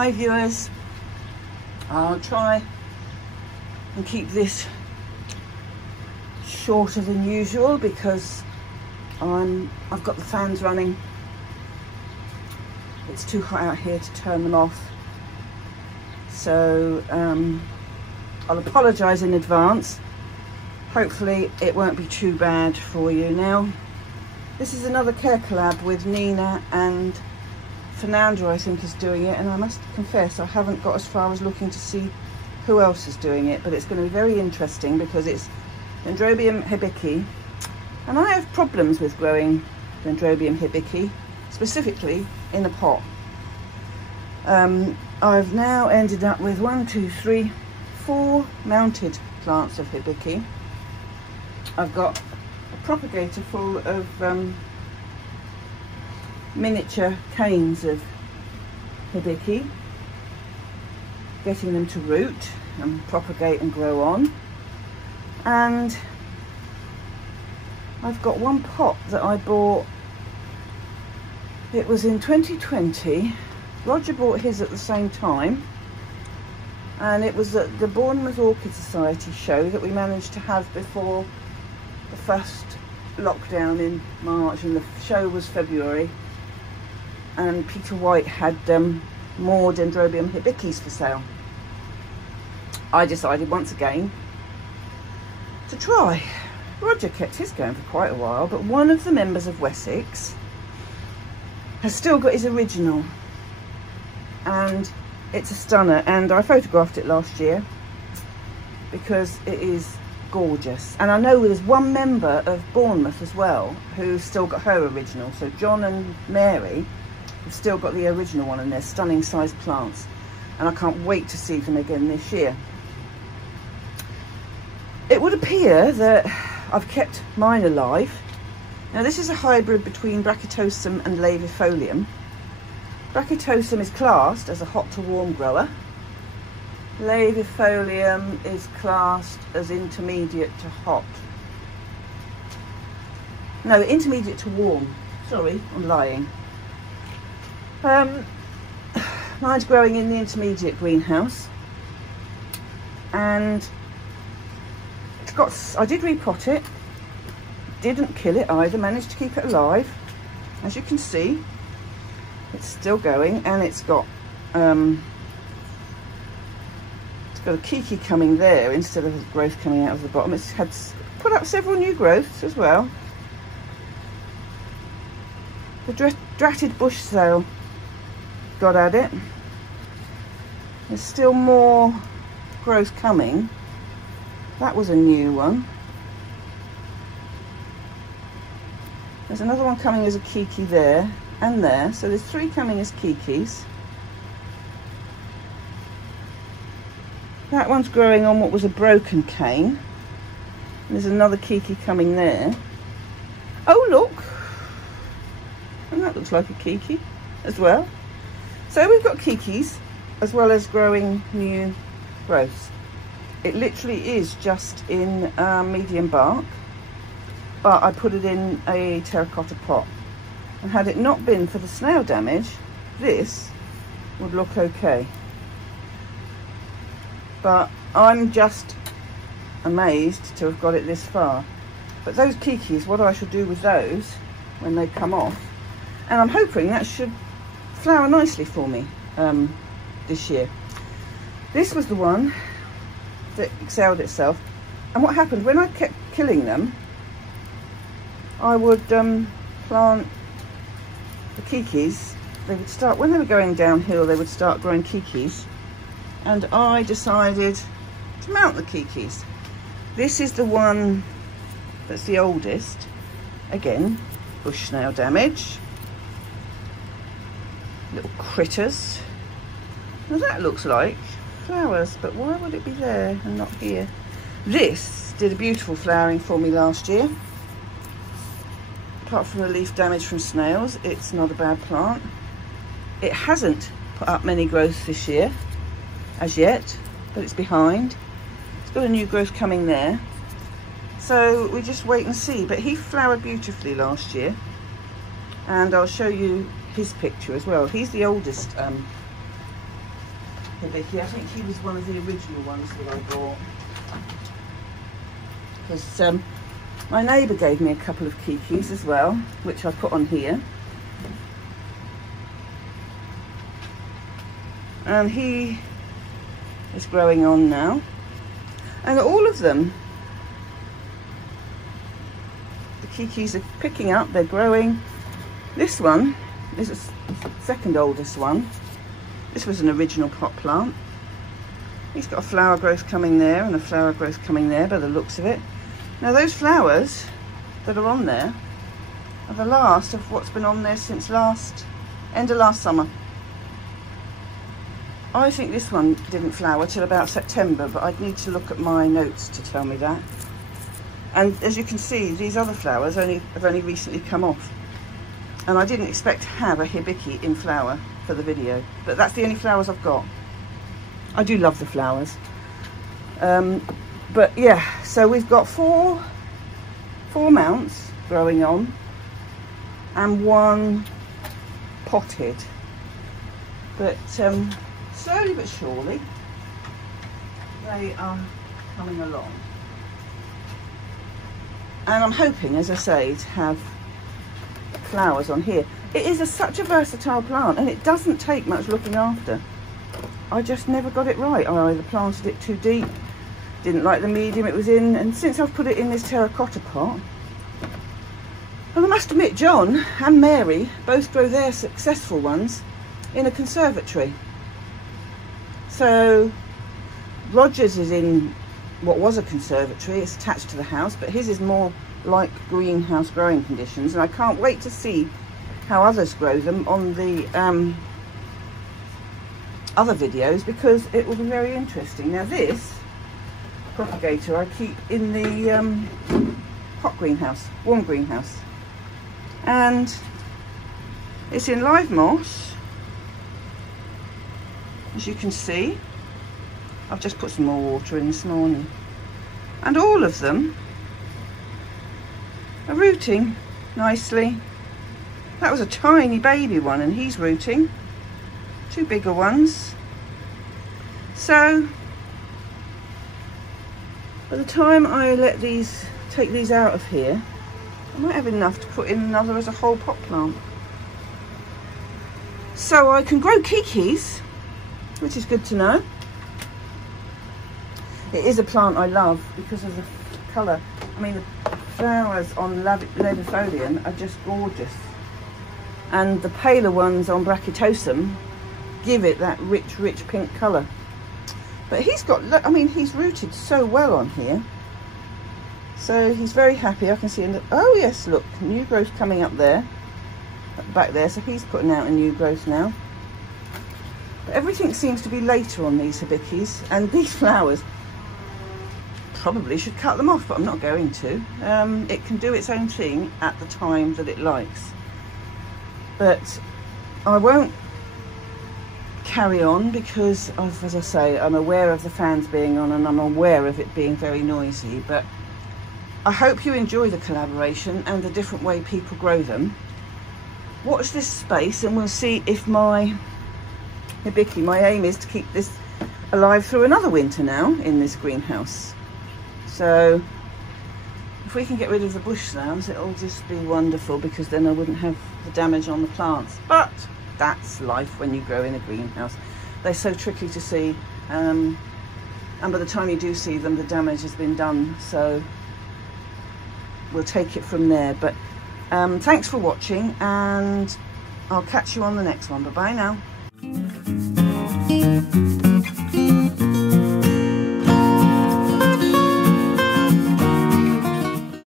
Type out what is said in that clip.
Hi viewers, I'll try and keep this shorter than usual because I've got the fans running. It's too hot out here to turn them off, so I'll apologise in advance. Hopefully it won't be too bad for you. Now, this is another CareCollab with Nina, and Fernando I think is doing it, and I must confess I haven't got as far as looking to see who else is doing it, but it's going to be very interesting because it's Dendrobium Hibiki, and I have problems with growing Dendrobium Hibiki, specifically in a pot. I've now ended up with 4 mounted plants of Hibiki. I've got a propagator full of miniature canes of Hibiki, getting them to root and propagate and grow on. And I've got one pot that I bought, it was in 2020, Roger bought his at the same time, and it was at the Bournemouth Orchid Society show that we managed to have before the first lockdown in March, and the show was February, and Peter White had more Dendrobium Hibikis for sale. I decided once again to try. Roger kept his going for quite a while, but one of the members of Wessex has still got his original, and it's a stunner, and I photographed it last year because it is gorgeous. And I know there's one member of Bournemouth as well who's still got her original, so John and Mary have still got the original one, and they're stunning sized plants, and I can't wait to see them again this year. It would appear that I've kept mine alive. Now this is a hybrid between Brachytosum and Laevifolium. Brachytosum is classed as a hot to warm grower. Laevifolium is classed as intermediate to hot. No, intermediate to warm. Sorry, I'm lying. Mine's growing in the intermediate greenhouse, and it's got, I did repot it, didn't kill it either, managed to keep it alive. As you can see, it's still going, and it's got a kiki coming there instead of a growth coming out of the bottom. It's had put up several new growths as well. The dratted bush sail got at it. There's still more growth coming. That was a new one. There's another one coming as a kiki there and there, so there's 3 coming as kikis. That one's growing on what was a broken cane. There's another kiki coming there. Oh look, and that looks like a kiki as well. So we've got kikis as well as growing new growths. It literally is just in medium bark, but I put it in a terracotta pot, and had it not been for the snail damage, this would look okay. But I'm just amazed to have got it this far. But those kikis, what I should do with those when they come off, and I'm hoping that should flower nicely for me this year. This was the one that excelled itself, and what happened when I kept killing them, I would plant the kikis. They would start, when they were going downhill, they would start growing kikis, and I decided to mount the kikis. This is the one that's the oldest. Again, bush snail damage, little critters. Now that looks like flowers, but why would it be there and not here? This did a beautiful flowering for me last year. Apart from the leaf damage from snails, it's not a bad plant. It hasn't put up many growths this year as yet, but it's behind. It's got a new growth coming there, so we just wait and see. But he flowered beautifully last year, and I'll show you his picture as well. He's the oldest Hibiki. I think he was one of the original ones that I bought. Because my neighbour gave me a couple of kikis as well, which I put on here. And he is growing on now. And all of them, the kikis are picking up, they're growing. This one is the second oldest one. This was an original pot plant. He's got a flower growth coming there and a flower growth coming there by the looks of it. Now those flowers that are on there are the last of what's been on there since end of last summer. I think this one didn't flower till about September, but I'd need to look at my notes to tell me that. And as you can see, these other flowers have only recently come off. And I didn't expect to have a Hibiki in flower for the video, but that's the only flowers I've got. I do love the flowers. But yeah, so we've got four mounts growing on and one potted. But slowly but surely, they are coming along. And I'm hoping, as I say, to have flowers on here. It is such a versatile plant, and it doesn't take much looking after. I just never got it right. I either planted it too deep, didn't like the medium it was in, and since I've put it in this terracotta pot, and I must admit, John and Mary both grow their successful ones in a conservatory. So Roger's is in what was a conservatory, it's attached to the house, but his is more like greenhouse growing conditions, and I can't wait to see how others grow them on the other videos, because it will be very interesting. Now this propagator I keep in the hot greenhouse, warm greenhouse, and it's in live moss. As you can see, I've just put some more water in this morning, and all of them are rooting nicely. That was a tiny baby one, and he's rooting. Two bigger ones. So by the time I take these out of here, I might have enough to put in another as a whole pot plant. So I can grow kikis, which is good to know. It is a plant I love because of the colour. I mean, the flowers on Ledifolium are just gorgeous. And the paler ones on Brachytosum give it that rich, rich pink colour. But he's got, I mean, he's rooted so well on here. So he's very happy. I can see him. Oh yes, look, new growth coming up there, back there. So he's putting out a new growth now. But everything seems to be later on these Hibikis, and these flowers, probably should cut them off, but I'm not going to. It can do its own thing at the time that it likes. But I won't carry on because, as I say, I'm aware of the fans being on, and I'm aware of it being very noisy. But I hope you enjoy the collaboration and the different way people grow them. Watch this space and we'll see if my Hibiki, my aim is to keep this alive through another winter now in this greenhouse. So if we can get rid of the bush snails, it'll just be wonderful, because then I wouldn't have the damage on the plants. But that's life when you grow in a greenhouse. They're so tricky to see, and by the time you do see them, the damage has been done. So we'll take it from there. But thanks for watching, and I'll catch you on the next one. Bye bye now.